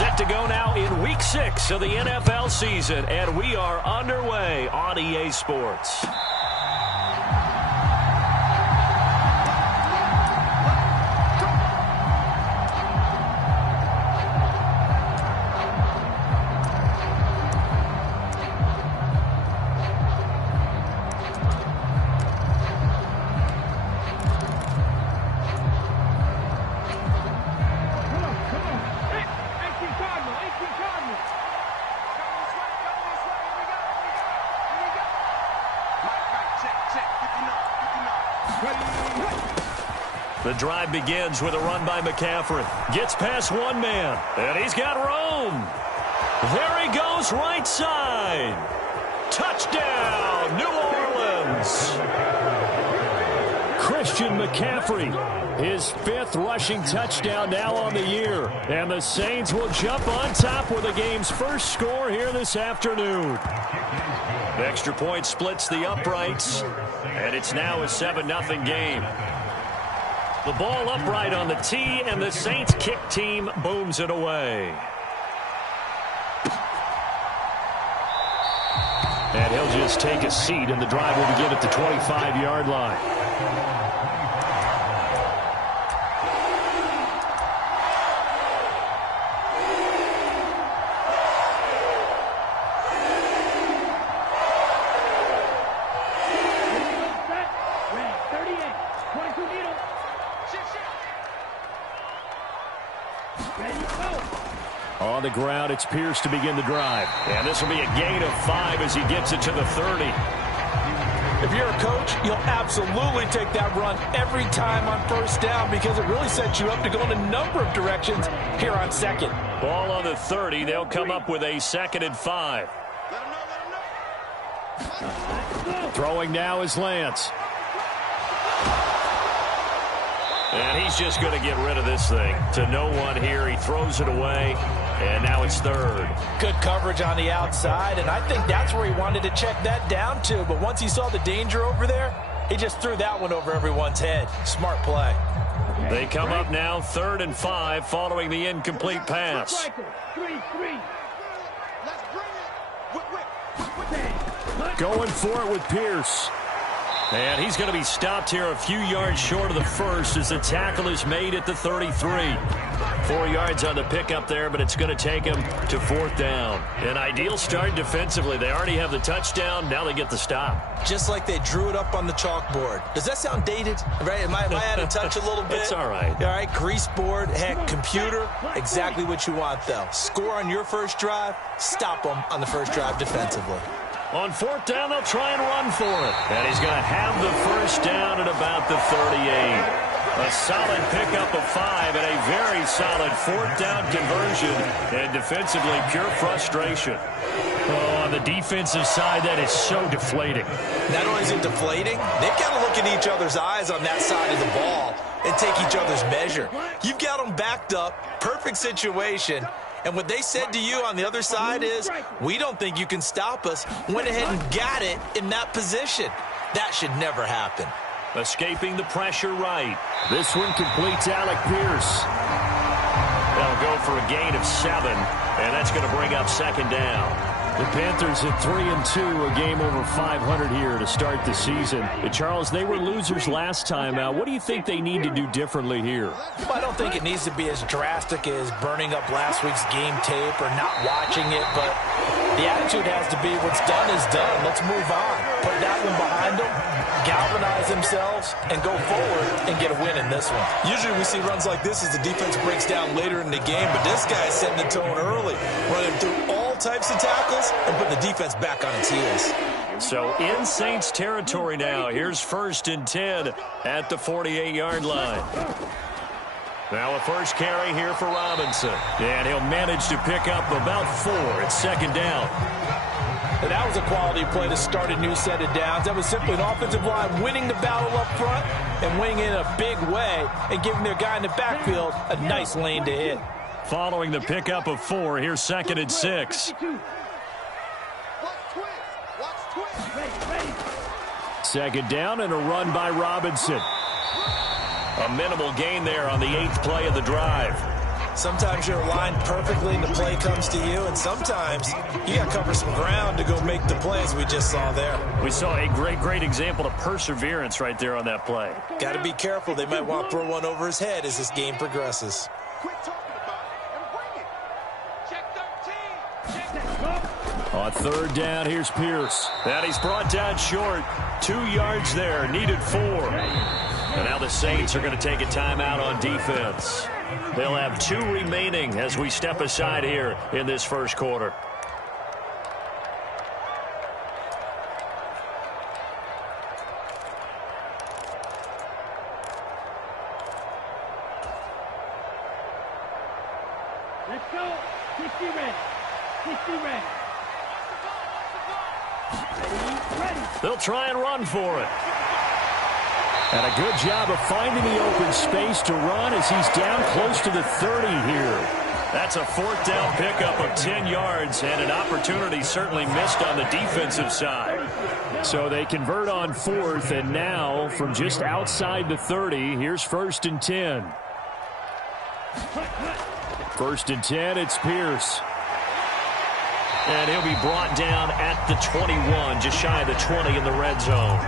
Set to go now in Week 6 of the NFL season, and we are underway on EA Sports. The drive begins with a run by McCaffrey. Gets past one man, and he's got room. There he goes right side. Touchdown, New Orleans. Christian McCaffrey, his 5th rushing touchdown now on the year. And the Saints will jump on top with the game's first score here this afternoon. The extra point splits the uprights, and it's now a 7-0 game. The ball upright on the tee, and the Saints kick team booms it away. And he'll just take a seat, and the drive will begin at the 25-yard line. On the ground, it's Pierce to begin the drive. And this will be a gain of 5 as he gets it to the 30. If you're a coach, you'll absolutely take that run every time on first down because it really sets you up to go in a number of directions here on second. Ball on the 30. They'll come up with a 2nd and 5. Throwing now is Lance. And he's just going to get rid of this thing. To no one here. He throws it away. And now it's 3rd. Good coverage on the outside, and I think that's where he wanted to check that down to. But once he saw the danger over there, he just threw that one over everyone's head. Smart play. They come up now 3rd and 5 following the incomplete pass. Going for it with Pierce. And he's going to be stopped here a few yards short of the first as the tackle is made at the 33. 4 yards on the pickup there, but it's going to take him to 4th down. An ideal start defensively. They already have the touchdown. Now they get the stop. Just like they drew it up on the chalkboard. Does that sound dated? Right? Am I out of touch a little bit? It's all right. All right, grease board, heck, computer. Exactly what you want, though. Score on your first drive, stop them on the first drive defensively. On 4th down, they'll try and run for it. And he's going to have the first down at about the 38. A solid pickup of 5 and a very solid 4th down conversion. And defensively, pure frustration. Oh, on the defensive side, that is so deflating. Not only is it deflating, they've got to look in each other's eyes on that side of the ball and take each other's measure. You've got them backed up, perfect situation. And what they said to you on the other side is, we don't think you can stop us. Went ahead and got it in that position. That should never happen. Escaping the pressure right. This one completes Alec Pierce. They'll go for a gain of 7, and that's going to bring up 2nd down. The Panthers at 3-2, a game over 500 here to start the season. Charles, they were losers last time out. What do you think they need to do differently here? Well, I don't think it needs to be as drastic as burning up last week's game tape or not watching it, but the attitude has to be what's done is done. Let's move on. Put that one behind them, galvanize themselves, and go forward and get a win in this one. Usually we see runs like this as the defense breaks down later in the game, but this guy's setting the tone early, running through all types of tackles and put the defense back on its heels. So in Saints territory now. Here's 1st and 10 at the 48-yard line. Now a first carry here for Robinson. And he'll manage to pick up about 4 at 2nd down. And that was a quality play to start a new set of downs. That was simply an offensive line winning the battle up front and winning in a big way and giving their guy in the backfield a nice lane to hit. Following the pickup of 4, here's 2nd and 6. 2nd down and a run by Robinson. A minimal gain there on the 8th play of the drive. Sometimes you're aligned perfectly and the play comes to you, and sometimes you got to cover some ground to go make the plays we just saw there. We saw a great example of perseverance right there on that play. Got to be careful. They might want to throw one over his head as this game progresses. On third down, here's Pierce. And he's brought down short. 2 yards there, needed 4. And now the Saints are going to take a timeout on defense. They'll have 2 remaining as we step aside here in this first quarter. Let's go. 60 red. 60 red. Ready. They'll try and run for it. And a good job of finding the open space to run as he's down close to the 30 here. That's a 4th down pickup of 10 yards and an opportunity certainly missed on the defensive side. So they convert on 4th, and now from just outside the 30, here's 1st and 10. 1st and 10, it's Pierce. And he'll be brought down at the 21, just shy of the 20 in the red zone.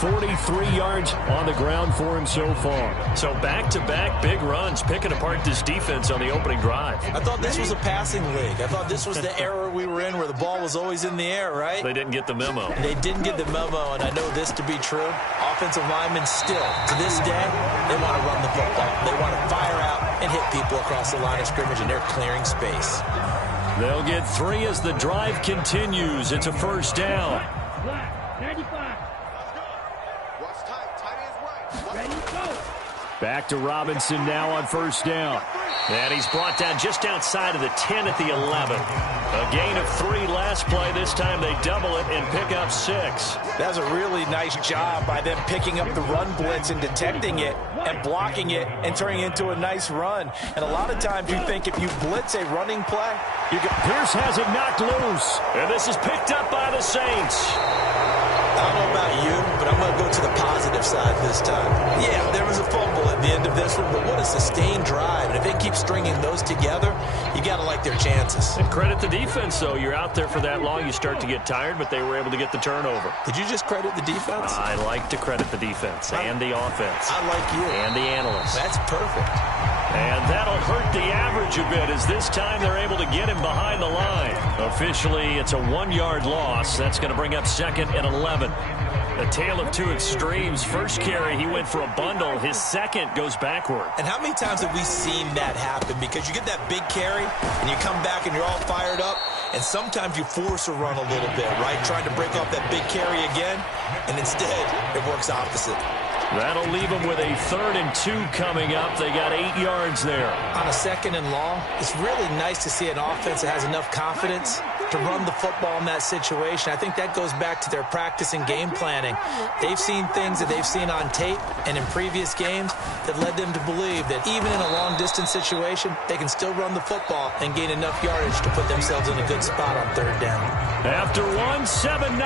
43 yards on the ground for him so far. So back-to-back big runs, picking apart this defense on the opening drive. I thought this was a passing league. I thought this was the era we were in where the ball was always in the air, right? They didn't get the memo. They didn't get the memo, and I know this to be true. Offensive linemen still, to this day, they want to run the football. They want to fire out and hit people across the line of scrimmage, and they're clearing space. They'll get 3 as the drive continues. It's a 1st down. Black. 95. Ready, go. Back to Robinson now on 1st down. And he's brought down just outside of the 10 at the 11. A gain of 3 last play. This time they double it and pick up 6. That's a really nice job by them picking up the run blitz and detecting it and blocking it and turning it into a nice run. And a lot of times you think if you blitz a running play, you get... Pierce has it knocked loose. And this is picked up by the Saints. I don't know about you, but I'm going to go to the positive side this time. Yeah, there was a fumble at the end of this one, but what a sustained drive. And if they keep stringing those together, you got to like their chances. And credit the defense, though. You're out there for that long, you start to get tired, but they were able to get the turnover. Did you just credit the defense? I like to credit the defense and the offense. I like you. And the analysts. That's perfect. And that'll hurt the average a bit as this time they're able to get him behind the line. Officially, it's a 1-yard loss. That's going to bring up 2nd and 11. A tale of 2 extremes. First carry, he went for a bundle. His second goes backward. And how many times have we seen that happen? Because you get that big carry, and you come back, and you're all fired up, and sometimes you force a run a little bit, right? Trying to break off that big carry again, and instead, it works opposite. That'll leave them with a 3rd and 2 coming up. They got 8 yards there. On a 2nd and long, it's really nice to see an offense that has enough confidence to run the football in that situation. I think that goes back to their practice and game planning. They've seen things that they've seen on tape and in previous games that led them to believe that even in a long-distance situation, they can still run the football and gain enough yardage to put themselves in a good spot on 3rd down. After 1, 7-0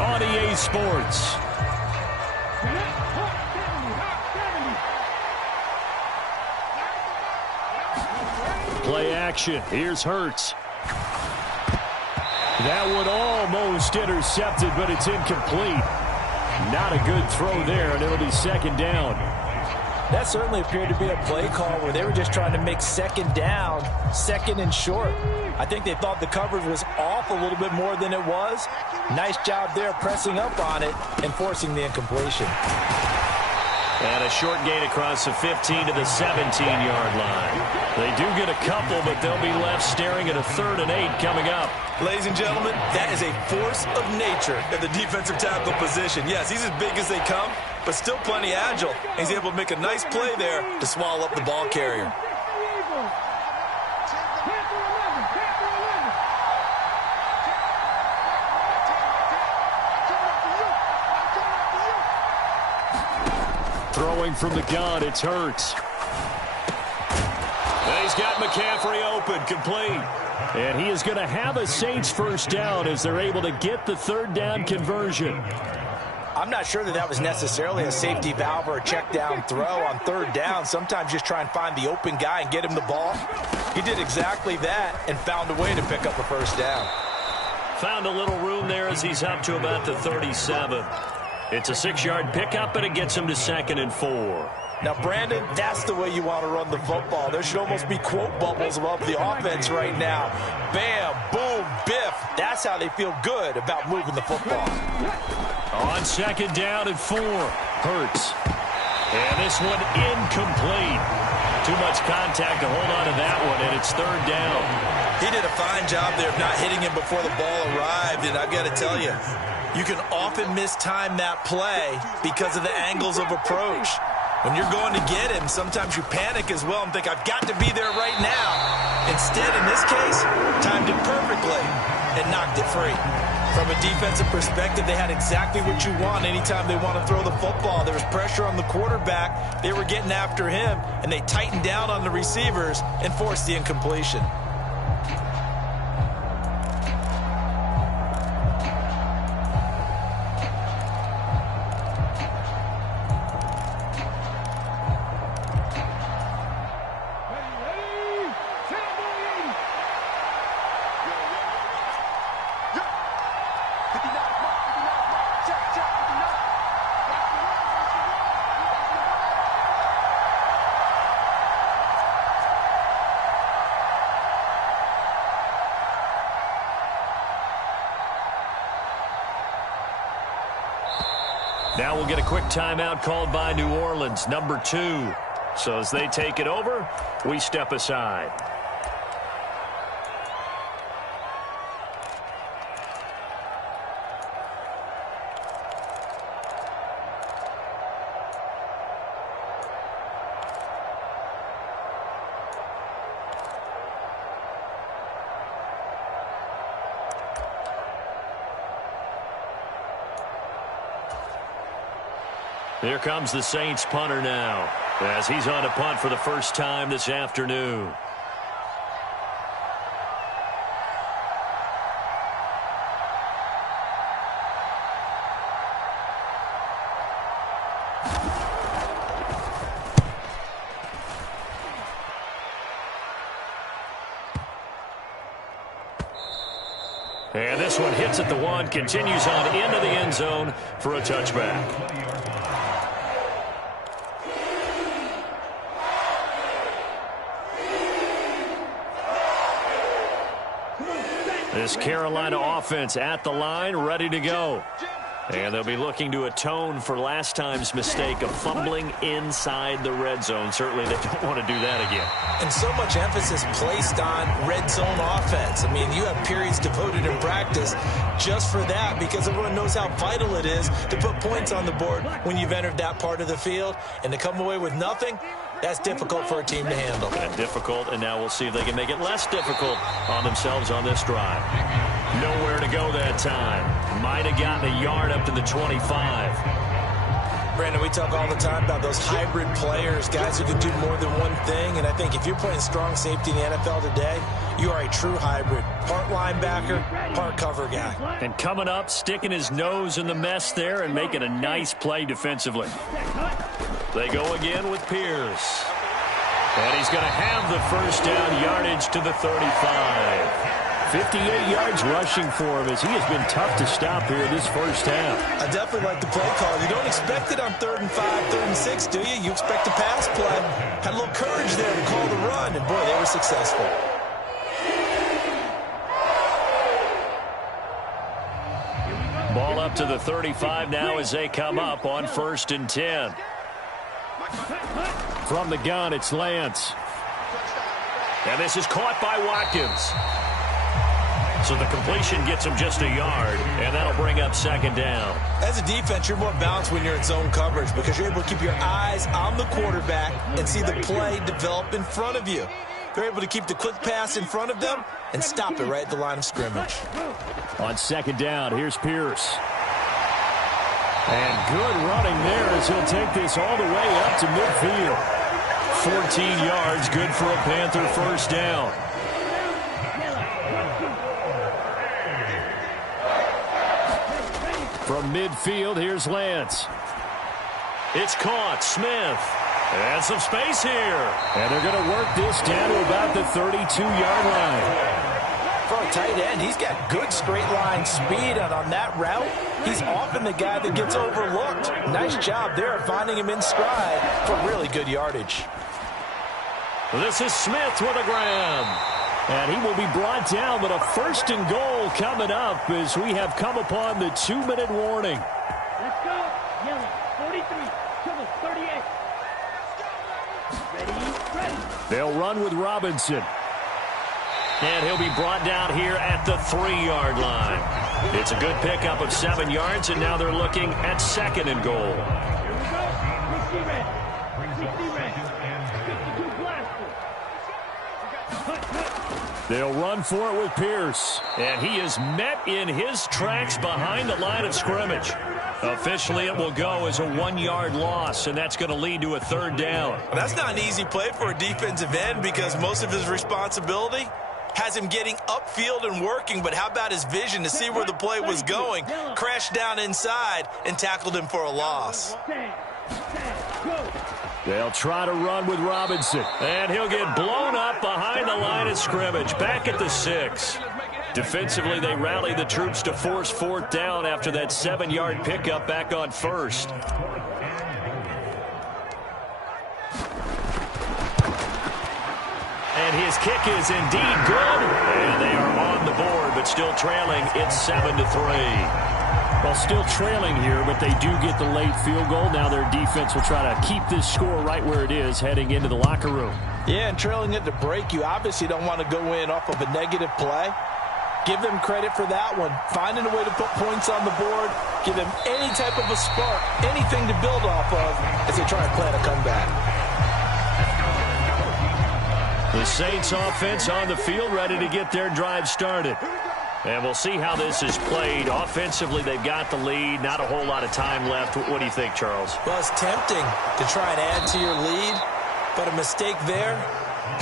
on EA Sports. Play action. Here's Hurts. That one almost intercepted, but it's incomplete. Not a good throw there, and it'll be 2nd down. That certainly appeared to be a play call where they were just trying to make 2nd down, 2nd and short. I think they thought the coverage was off a little bit more than it was. Nice job there pressing up on it and forcing the incompletion. And a short gain across the 15 to the 17-yard line. They do get a couple, but they'll be left staring at a 3rd and 8 coming up. Ladies and gentlemen, that is a force of nature at the defensive tackle position. Yes, he's as big as they come, but still plenty agile. He's able to make a nice play there to swallow up the ball carrier. Throwing from the gun, it's Hurts. And he's got McCaffrey open, complete. And he is going to have a Saints 1st down as they're able to get the 3rd down conversion. I'm not sure that was necessarily a safety valve or a check down throw on third down. Sometimes just try and find the open guy and get him the ball. He did exactly that and found a way to pick up a first down. Found a little room there as he's up to about the 37. It's a 6-yard pickup, and it gets him to 2nd and 4. Now, Brandon, that's the way you want to run the football. There should almost be quote bubbles above the offense right now. Bam, boom, biff. That's how they feel good about moving the football. On 2nd down and 4. Hurts. And this one incomplete. Too much contact to hold on to that one, and it's 3rd down. He did a fine job there of not hitting him before the ball arrived, and I've got to tell you, you can often mistime that play because of the angles of approach. When you're going to get him, sometimes you panic as well and think, I've got to be there right now. Instead, in this case, timed it perfectly and knocked it free. From a defensive perspective, they had exactly what you want anytime they want to throw the football. There was pressure on the quarterback. They were getting after him, and they tightened down on the receivers and forced the incompletion. Now we'll get a quick timeout called by New Orleans, number 2. So as they take it over, we step aside. Here comes the Saints punter now, as he's on a punt for the first time this afternoon. And this one hits at the 1, continues on into the end zone for a touchback. This Carolina offense at the line, ready to go. And they'll be looking to atone for last time's mistake of fumbling inside the red zone. Certainly they don't want to do that again. And so much emphasis placed on red zone offense. I mean, you have periods devoted in practice just for that because everyone knows how vital it is to put points on the board when you've entered that part of the field. And to come away with nothing, that's difficult for a team to handle. Difficult, and now we'll see if they can make it less difficult on themselves on this drive. Nowhere to go that time. Might have gotten a yard up to the 25. Brandon, we talk all the time about those hybrid players, guys who can do more than one thing. And I think if you're playing strong safety in the NFL today, you are a true hybrid. Part linebacker, part cover guy. And coming up, sticking his nose in the mess there and making a nice play defensively. They go again with Pierce. And he's going to have the first down, yardage to the 35. 58 yards rushing for him as he has been tough to stop here this first half. I definitely like the play call. You don't expect it on 3rd and 5, 3rd and 6, do you? You expect a pass play. Had a little courage there to call the run, and boy, they were successful. Ball up to the 35 now as they come up on 1st and 10. From the gun, it's Lance. And this is caught by Watkins. So the completion gets him just a yard, and that'll bring up 2nd down. As a defense, you're more balanced when you're in zone coverage because you're able to keep your eyes on the quarterback and see the play develop in front of you. They're able to keep the quick pass in front of them and stop it right at the line of scrimmage. On 2nd down, here's Pierce. And good running there as he'll take this all the way up to midfield. 14 yards, good for a Panther first down. From midfield, here's Lance. It's caught. Smith. And some space here. And they're going to work this down to about the 32-yard line. For a tight end, he's got good straight line speed, and on that route, he's often the guy that gets overlooked. Nice job there of finding him in stride for really good yardage. This is Smith with a grab. And he will be brought down, but a first and goal coming up as we have come upon the 2-minute warning. Let's go. Yellow, 43, Civil, 38. Ready. They'll run with Robinson. And he'll be brought down here at the 3-yard line. It's a good pickup of 7 yards, and now they're looking at 2nd and goal. Here we go. 60 red. 60 red. 52 blaster. They'll run for it with Pierce. And he is met in his tracks behind the line of scrimmage. Officially, it will go as a 1-yard loss, and that's going to lead to a 3rd down. That's not an easy play for a defensive end because most of his responsibility has him getting upfield and working, but how about his vision to see where the play was going? Crashed down inside and tackled him for a loss. They'll try to run with Robinson, and he'll get blown up behind the line of scrimmage, back at the 6. Defensively, they rally the troops to force 4th down after that 7-yard pickup back on 1st. And his kick is indeed good. And they are on the board, but still trailing. It's 7-3. Well, still trailing here, but they do get the late field goal. Now their defense will try to keep this score right where it is heading into the locker room. Yeah, and trailing it to break, you obviously don't want to go in off of a negative play. Give them credit for that one. Finding a way to put points on the board. Give them any type of a spark, anything to build off of as they try and plan a comeback. The Saints offense on the field, ready to get their drive started. And we'll see how this is played. Offensively, they've got the lead. Not a whole lot of time left. What do you think, Charles? Well, it's tempting to try and add to your lead, but a mistake there,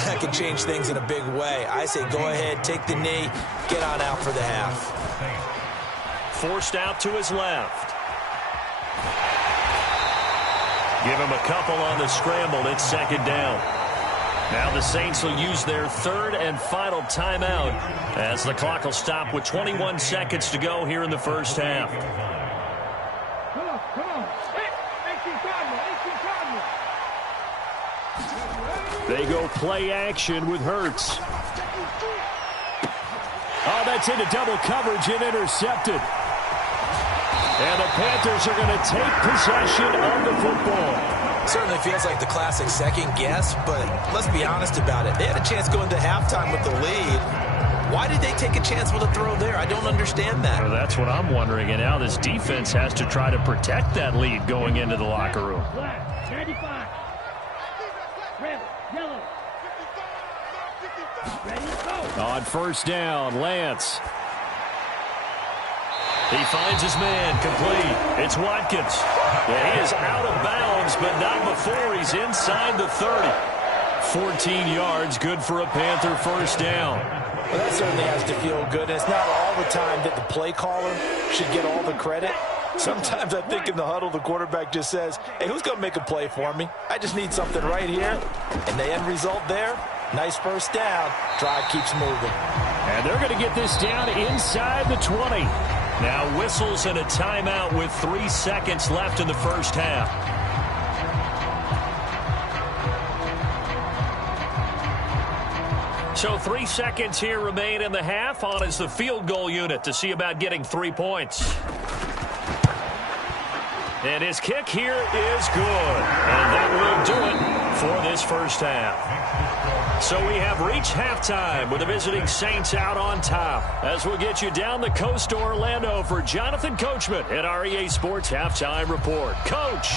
that can change things in a big way. I say go ahead, take the knee, get on out for the half. Forced out to his left. Give him a couple on the scramble. It's 2nd down. Now the Saints will use their 3rd and final timeout as the clock will stop with 21 seconds to go here in the first half. Come on. They go play action with Hurts. Oh, that's into double coverage and intercepted. And the Panthers are going to take possession of the football. Certainly feels like the classic second guess, but let's be honest about it. They had a chance going to halftime with the lead. Why did they take a chance with a throw there? I don't understand that. Well, that's what I'm wondering. And now this defense has to try to protect that lead going into the locker room. Black, 95. Red, yellow. Ready, go. On 1st down, Lance. He finds his man, complete. It's Watkins. And he is out of bounds, but not before he's inside the 30. 14 yards, good for a Panther 1st down. Well, that certainly has to feel good. And it's not all the time that the play caller should get all the credit. Sometimes I think in the huddle, the quarterback just says, hey, who's going to make a play for me? I just need something right here. And the end result there, nice 1st down. Drive keeps moving. And they're going to get this down inside the 20. Now whistles and a timeout with 3 seconds left in the first half. So 3 seconds here remain in the half. On is the field goal unit to see about getting 3 points. And his kick here is good. And that will do it for this first half. So we have reached halftime with the visiting Saints out on top. As we'll get you down the coast to Orlando for Jonathan Coachman at our EA Sports Halftime Report. Coach!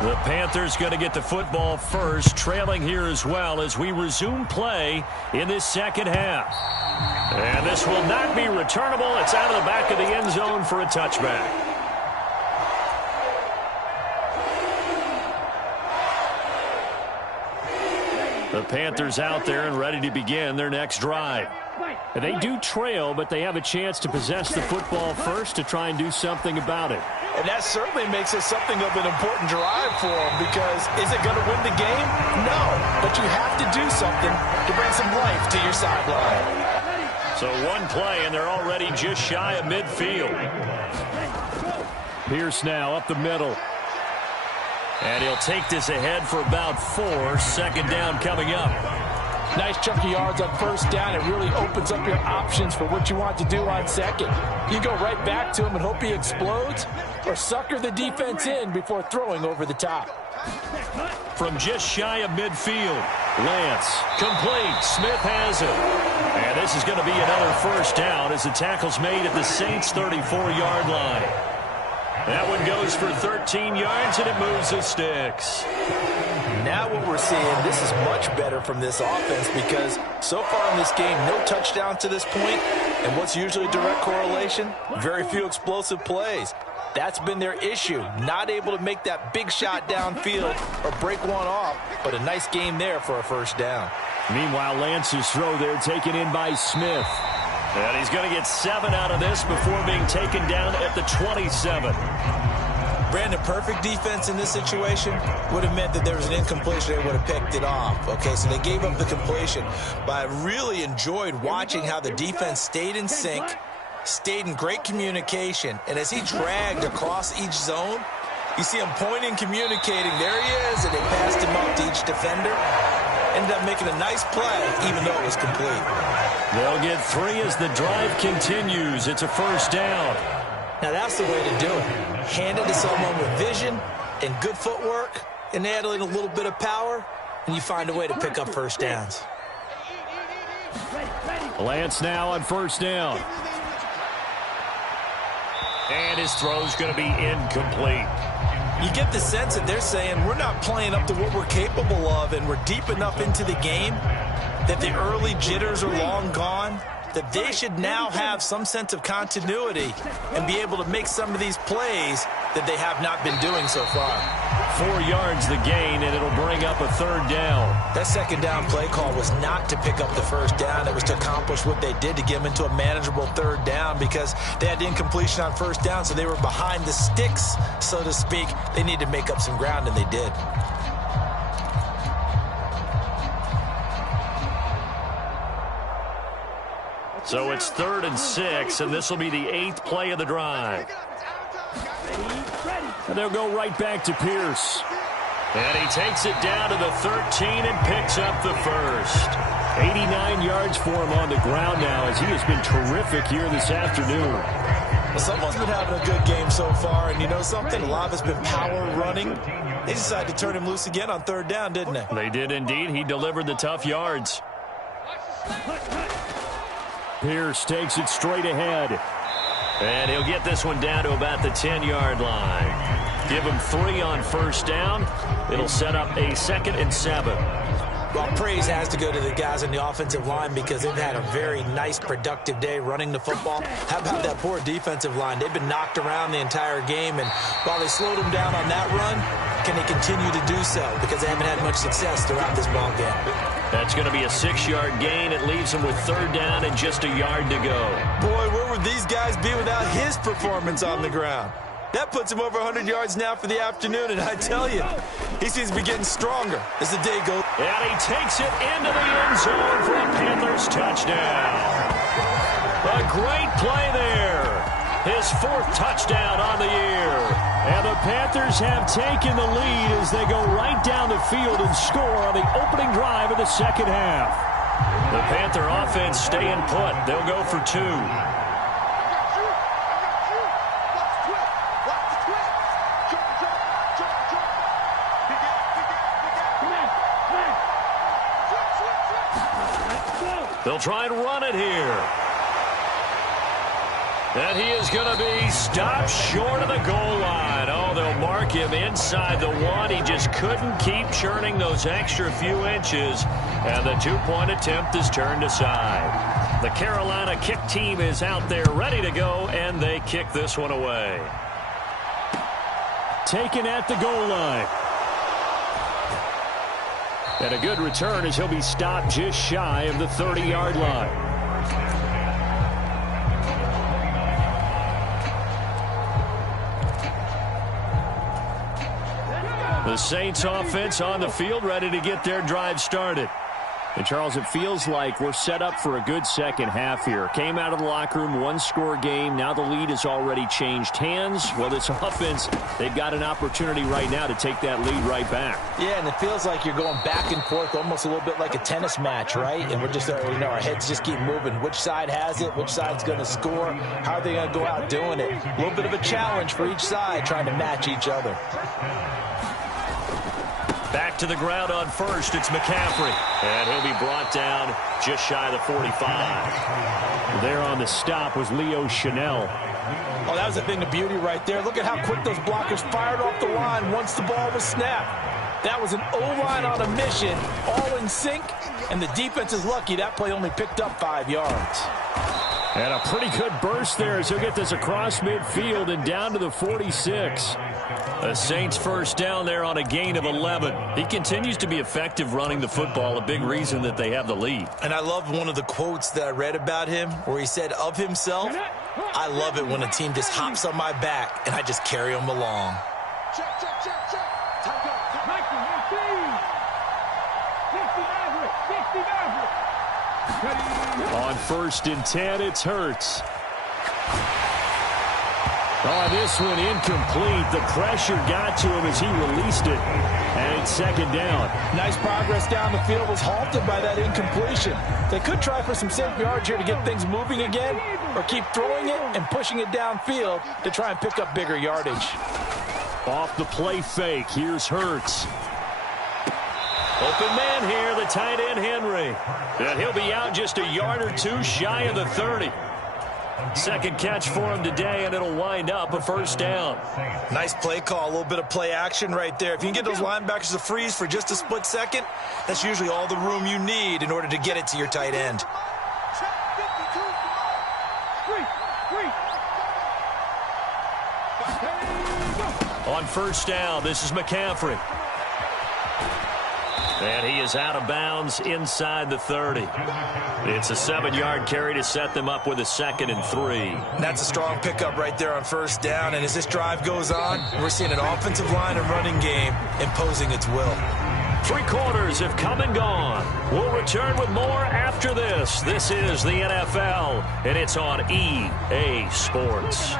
The Panthers going to get the football first, trailing here as well as we resume play in this second half. And this will not be returnable. It's out of the back of the end zone for a touchback. The Panthers out there and ready to begin their next drive. And they do trail, but they have a chance to possess the football first to try and do something about it. And that certainly makes it something of an important drive for them, because is it going to win the game? No, but you have to do something to bring some life to your sideline. So one play, and they're already just shy of midfield. Pierce now up the middle. And he'll take this ahead for about 4. Second down coming up. Nice chunk of yards on first down. It really opens up your options for what you want to do on second. You go right back to him and hope he explodes, or sucker the defense in before throwing over the top. From just shy of midfield, Lance, complete. Smith has it. And this is going to be another first down as the tackle's made at the Saints' 34-yard line. That one goes for 13 yards, and it moves the sticks. Now what we're seeing, this is much better from this offense, because so far in this game, no touchdown to this point, and what's usually a direct correlation? Very few explosive plays. That's been their issue, not able to make that big shot downfield or break one off, but a nice game there for a first down. Meanwhile, Lance's throw there taken in by Smith. And he's going to get 7 out of this before being taken down at the 27. Brandon, perfect defense in this situation would have meant that there was an incompletion. They would have picked it off. Okay, so they gave up the completion. But I really enjoyed watching how the defense stayed in sync, stayed in great communication, and as he dragged across each zone, you see him pointing, communicating. There he is, and they passed him up to each defender. Ended up making a nice play, even though it was complete. They'll get 3 as the drive continues. It's a first down. Now that's the way to do it. Hand it to someone with vision and good footwork, and add in a little bit of power, and you find a way to pick up first downs. Lance now on first down. And his throw's going to be incomplete. You get the sense that they're saying we're not playing up to what we're capable of, and we're deep enough into the game that the early jitters are long gone, that they should now have some sense of continuity and be able to make some of these plays that they have not been doing so far. 4 yards the gain, and it'll bring up a third down. That second down play call was not to pick up the first down. It was to accomplish what they did, to get them into a manageable third down, because they had incompletion on first down, so they were behind the sticks, so to speak. They needed to make up some ground, and they did. So it's 3rd and 6, and this will be the 8th play of the drive. And they'll go right back to Pierce. And he takes it down to the 13 and picks up the first. 89 yards for him on the ground now, as he has been terrific here this afternoon. Well, someone's been having a good game so far, and you know something? A lot of it's been power running. They decided to turn him loose again on third down, didn't they? They did indeed. He delivered the tough yards. Pierce takes it straight ahead. And he'll get this one down to about the 10-yard line. Give him 3 on first down. It'll set up a 2nd and 7. Well, praise has to go to the guys on the offensive line, because they've had a very nice, productive day running the football. How about that poor defensive line? They've been knocked around the entire game, and while they slowed them down on that run, can they continue to do so? Because they haven't had much success throughout this ball game. That's going to be a 6-yard gain. It leaves them with third down and just a yard to go. Boy, where would these guys be without his performance on the ground? That puts him over 100 yards now for the afternoon, and I tell you, he seems to be getting stronger as the day goes. And he takes it into the end zone for a Panthers touchdown. A great play there. His 4th touchdown on the year. And the Panthers have taken the lead as they go right down the field and score on the opening drive of the second half. The Panther offense staying put. They'll go for 2. They'll try and run it here. And he is going to be stopped short of the goal line. Oh, they'll mark him inside the 1. He just couldn't keep churning those extra few inches. And the 2-point attempt is turned aside. The Carolina kick team is out there ready to go, and they kick this one away. Taken at the goal line. And a good return as he'll be stopped just shy of the 30-yard line. Saints offense on the field, ready to get their drive started. And, Charles, it feels like we're set up for a good second half here. Came out of the locker room, one-score game. Now the lead has already changed hands. Well, this offense, they've got an opportunity right now to take that lead right back. Yeah, and it feels like you're going back and forth almost a little bit like a tennis match, right? And we're just, our heads just keep moving. Which side has it? Which side's going to score? How are they going to go out doing it? A little bit of a challenge for each side trying to match each other. Back to the ground on first. It's McCaffrey. And he'll be brought down just shy of the 45. There on the stop was Leo Chanel. Oh, that was a thing of beauty right there. Look at how quick those blockers fired off the line once the ball was snapped. That was an O-line on a mission, all in sync, and the defense is lucky that play only picked up 5 yards. And a pretty good burst there as he'll get this across midfield and down to the 46. The Saints first down there on a gain of 11. He continues to be effective running the football, a big reason that they have the lead. And I love one of the quotes that I read about him where he said of himself, "I love it when a team just hops on my back and I just carry them along." Check. Time out. On 1st and 10, it's Hurts. Oh, this one incomplete. The pressure got to him as he released it. And it's 2nd down. Nice progress down the field was halted by that incompletion. They could try for some safe yards here to get things moving again, or keep throwing it and pushing it downfield to try and pick up bigger yardage. Off the play fake, here's Hurts. Open man here, the tight end Henry. And he'll be out just a yard or two shy of the 30. Second catch for him today, and it'll wind up a 1st down. Nice play call, a little bit of play action right there. If you can get those linebackers to freeze for just a split second, that's usually all the room you need in order to get it to your tight end. On 1st down, this is McCaffrey. And he is out of bounds inside the 30. It's a 7-yard carry to set them up with a 2nd and 3. That's a strong pickup right there on 1st down. And as this drive goes on, we're seeing an offensive line and running game imposing its will. 3 quarters have come and gone. We'll return with more after this. This is the NFL, and it's on EA Sports.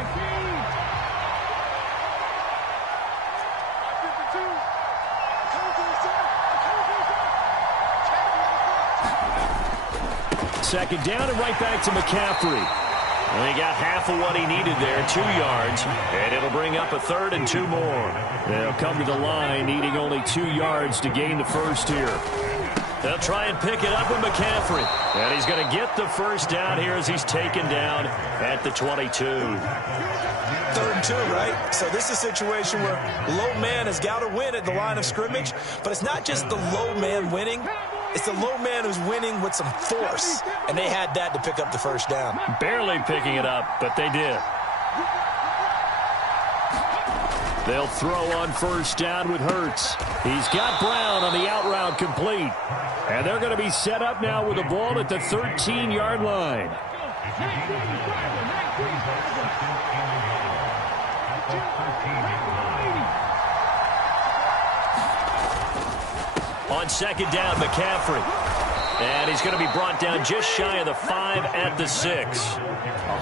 Second down and right back to McCaffrey. And he got half of what he needed there, 2 yards. And it'll bring up a 3rd and 2 more. They'll come to the line needing only 2 yards to gain the first here. They'll try and pick it up with McCaffrey. And he's going to get the 1st down here as he's taken down at the 22. 3rd and 2, right? So this is a situation where low man has got to win at the line of scrimmage. But it's not just the low man winning. It's the low man who's winning with some force, and they had that to pick up the 1st down. Barely picking it up, but they did. They'll throw on 1st down with Hurts. He's got Brown on the out route complete. And they're going to be set up now with the ball at the 13-yard line. On 2nd down, McCaffrey. And he's going to be brought down just shy of the 5 at the 6.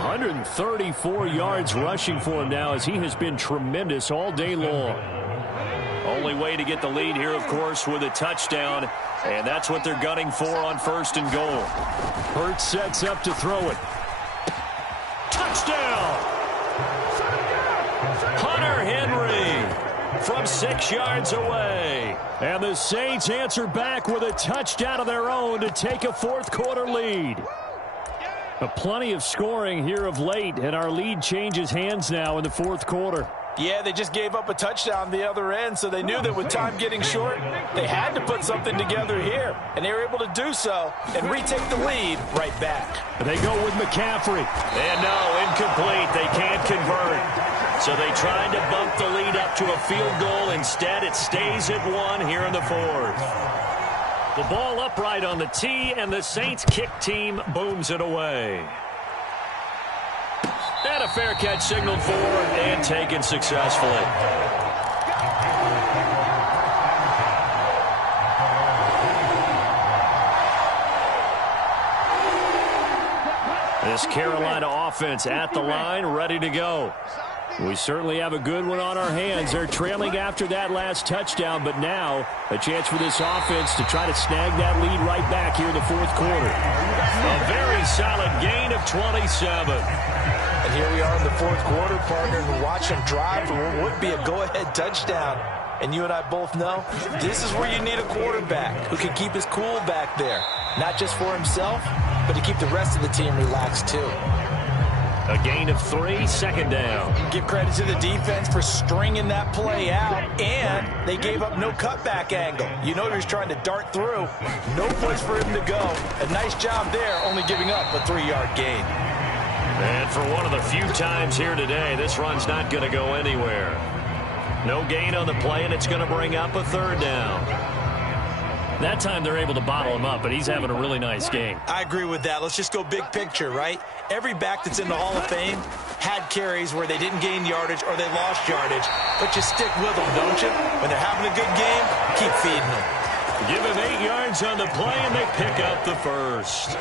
134 yards rushing for him now as he has been tremendous all day long. Only way to get the lead here, of course, with a touchdown. And that's what they're gunning for on 1st and goal. Hurts sets up to throw it. Touchdown! Hunter Henry from 6 yards away. And the Saints answer back with a touchdown of their own to take a 4th quarter lead. Plenty of scoring here of late, and our lead changes hands now in the 4th quarter. Yeah, they just gave up a touchdown the other end, so they knew that with time getting short, they had to put something together here. And they were able to do so and retake the lead right back. They go with McCaffrey. And no, incomplete. They can't convert. So they tried to bump the lead up to a field goal. Instead, it stays at 1 here in the 4th. The ball upright on the tee, and the Saints kick team booms it away. And a fair catch signaled for and taken successfully. This Carolina offense at the line, ready to go. We certainly have a good one on our hands. They're trailing after that last touchdown, but now a chance for this offense to try to snag that lead right back here in the fourth quarter. A very solid gain of 27. And here we are in the fourth quarter, partner, and watch him drive for what would be a go-ahead touchdown. And you and I both know this is where you need a quarterback who can keep his cool back there. Not just for himself, but to keep the rest of the team relaxed too. A gain of 3, second down. Give credit to the defense for stringing that play out, and they gave up no cutback angle. You know he was trying to dart through. No place for him to go. A nice job there, only giving up a 3-yard gain. And for one of the few times here today, this run's not going to go anywhere. No gain on the play, and it's going to bring up a third down. That time they're able to bottle him up, but he's having a really nice game. I agree with that. Let's just go big picture, right? Every back that's in the Hall of Fame had carries where they didn't gain yardage or they lost yardage, but you stick with them, don't you? When they're having a good game, keep feeding them. Give him 8 yards on the play, and they pick up the first.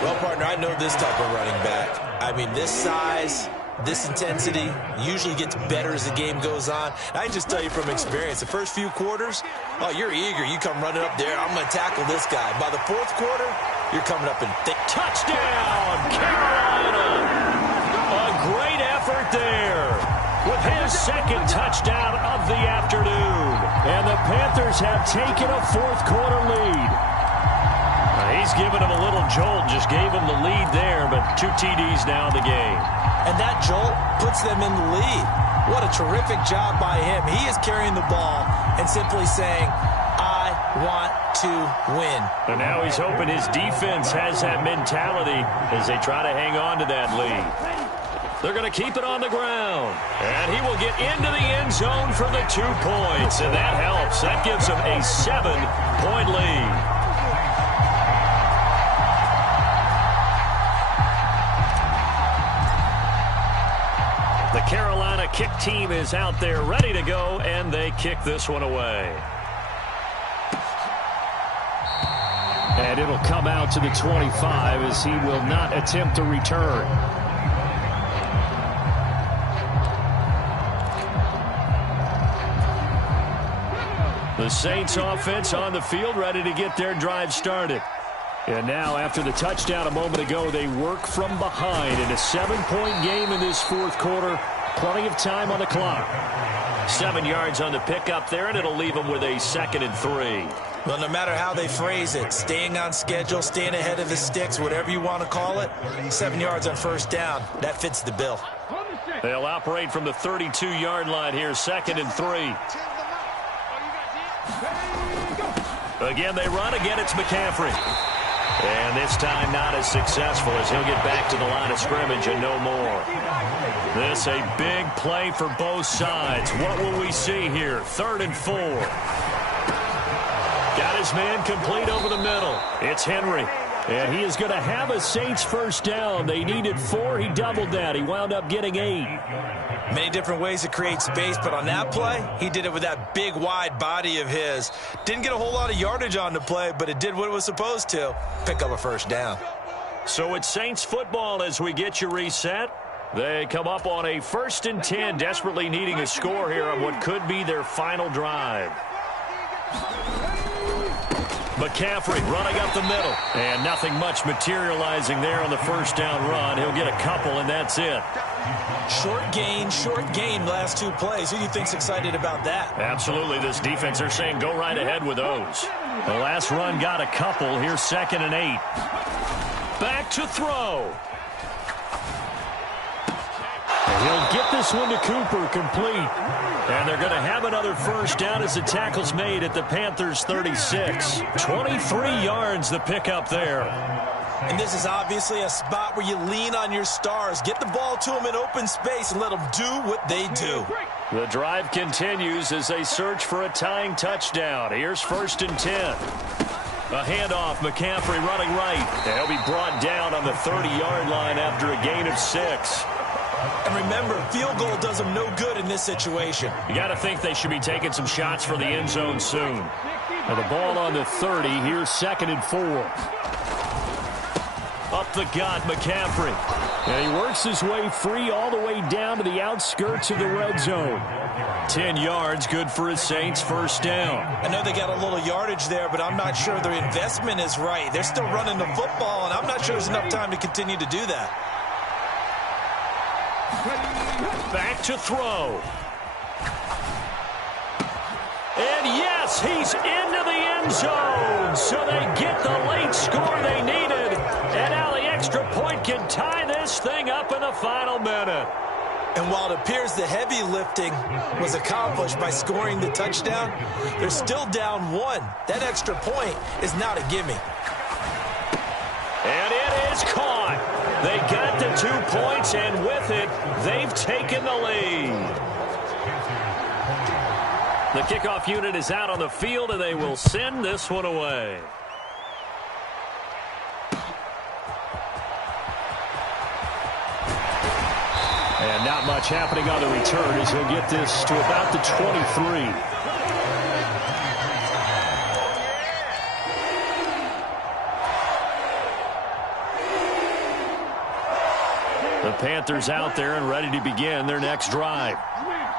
Well, partner, I know this type of running back. I mean, this size, this intensity usually gets better as the game goes on. And I can just tell you from experience, the first few quarters, oh, you're eager. You come running up there. I'm going to tackle this guy. By the fourth quarter, you're coming up and thick. Touchdown, Carolina! A great effort there with his second touchdown of the afternoon. And the Panthers have taken a fourth quarter lead. He's given him a little jolt, just gave him the lead there, but 2 TDs now in the game. And that jolt puts them in the lead. What a terrific job by him. He is carrying the ball and simply saying, I want to win. And now he's hoping his defense has that mentality as they try to hang on to that lead. They're going to keep it on the ground. And he will get into the end zone for the 2 points. And that helps. That gives him a 7-point lead. The Carolina kick team is out there ready to go, and they kick this one away. And it'll come out to the 25 as he will not attempt to return. The Saints offense on the field ready to get their drive started. And now, after the touchdown a moment ago, they work from behind in a 7-point game in this fourth quarter. Plenty of time on the clock. 7 yards on the pickup there, and it'll leave them with a 2nd and 3. Well, no matter how they phrase it, staying on schedule, staying ahead of the sticks, whatever you want to call it, 7 yards on first down, that fits the bill. They'll operate from the 32-yard line here, 2nd and 3. Again, they run. Again, it's McCaffrey. And this time not as successful as he'll get back to the line of scrimmage and no more. This a big play for both sides. What will we see here? 3rd and 4. Got his man complete over the middle. It's Henry. And he is going to have a Saints first down. They needed 4. He doubled that. He wound up getting 8. Many different ways to create space, but on that play, he did it with that big, wide body of his. Didn't get a whole lot of yardage on the play, but it did what it was supposed to. Pick up a first down. So it's Saints football as we get you reset. They come up on a 1st and 10, desperately needing a score here on what could be their final drive. McCaffrey running up the middle. And nothing much materializing there on the first down run. He'll get a couple, and that's it. Short gain last 2 plays. Who do you think's excited about that? Absolutely. This defense, they're saying go right ahead with those. The last run got a couple. Here's 2nd and 8. Back to throw. And he'll get this one to Cooper, complete. And they're going to have another first down as the tackle's made at the Panthers' 36. 23 yards the pickup there. And this is obviously a spot where you lean on your stars. Get the ball to them in open space and let them do what they do. The drive continues as they search for a tying touchdown. Here's 1st and 10. A handoff, McCaffrey running right. They'll be brought down on the 30-yard line after a gain of 6. And remember, field goal does them no good in this situation. You got to think they should be taking some shots for the end zone soon. And the ball on the 30. Here's 2nd and 4. Up the gut, McCaffrey. And he works his way free all the way down to the outskirts of the red zone. 10 yards, good for his Saints, first down. I know they got a little yardage there, but I'm not sure their investment is right. They're still running the football, and I'm not sure there's enough time to continue to do that. Back to throw. And yes, he's into the end zone. So they get the late score they needed. And now the extra point can tie this thing up in the final minute. And while it appears the heavy lifting was accomplished by scoring the touchdown, they're still down 1. That extra point is not a gimme. And it is caught. They got the 2 points, and with it, they've taken the lead. The kickoff unit is out on the field, and they will send this one away. And not much happening on the return as he'll get this to about the 23. The Panthers out there and ready to begin their next drive.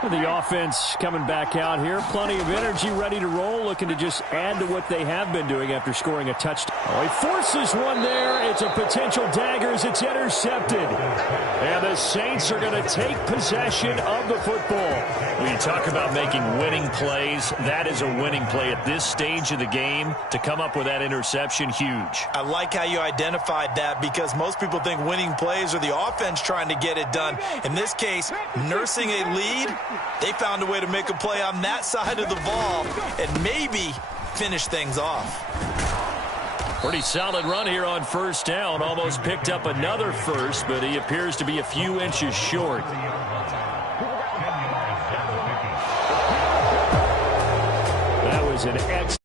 The offense coming back out here. Plenty of energy, ready to roll, looking to just add to what they have been doing after scoring a touchdown. Oh, he forces one there. It's a potential dagger as it's intercepted. And the Saints are going to take possession of the football. When you talk about making winning plays, that is a winning play at this stage of the game. To come up with that interception, huge. I like how you identified that because most people think winning plays are the offense trying to get it done. In this case, nursing a lead, they found a way to make a play on that side of the ball and maybe finish things off. Pretty solid run here on first down. Almost picked up another first, but he appears to be a few inches short. That was an excellent